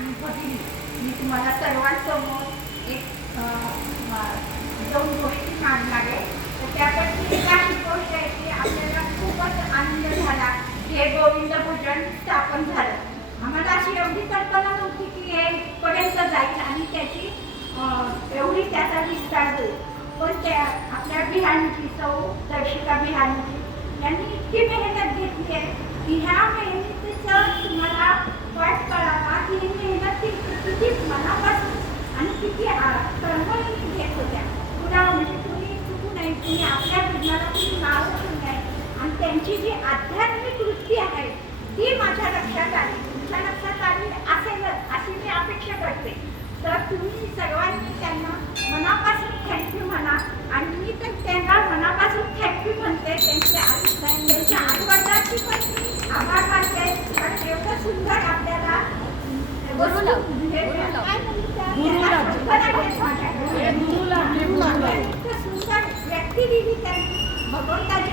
आणि बघितली. मी तुम्हाला सर्वांसमोर एक 2 गोष्टी सांगणार आहे. तर त्यापैकी एक अशी गोष्ट आहे की आपल्याला खूपच आनंद झाला हे गोविंद भजन स्थापन झालं. आम्हाला अशी एवढी कल्पना नव्हती की हे पर्यंत जाईल आणि त्याची एवढी त्याचा विस्तार होईल. पण त्या आपल्या बिहानची सौ दर्शिका बिहानची यांनी इतकी मेहनत घेतली आहे की ह्या मेहनतीचा तुम्हाला वाट कळावा की ही मेहनत किती मनापासून आणि किती तळमळीने घेत होत्या. पुन्हा म्हणजे तुम्ही चुकू नये, तुम्ही आपल्या भजनाला तुम्ही नाव ठेवू नये. आणि त्यांची जी आध्यात्मिक वृत्ती आहे ती माझ्या लक्षात आली, तुमच्या लक्षात आली असेलच अशी मी अपेक्षा करते. तर तुम्ही सर्वांनी त्यांना मनापासून थँक्यू म्हणा. आणि मी तर त्यांना मनापासून थँक्यू म्हणते. त्यांच्या आईवडिलांची पण मी आभार मानते. कारण एवढं सुंदर आपल्याला सुंदर व्यक्ती दिली त्यांनी भगवंताची